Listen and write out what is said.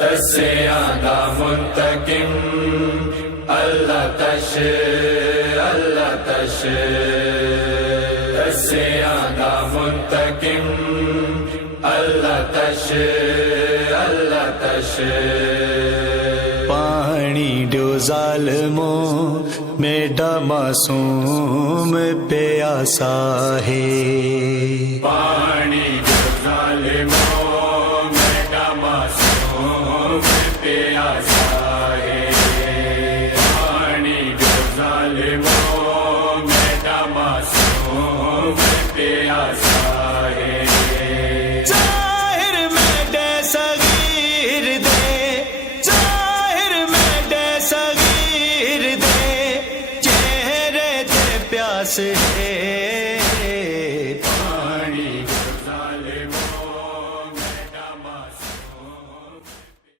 تسیادہ منتقم اللہ تش اللہ تش تسیادہ منتقم اللہ تش اللہ تش پانی ڈو ظالموں میڈا معصوم پیاسا ہے پانی جو ظالموں میڈا معصوم پیاسا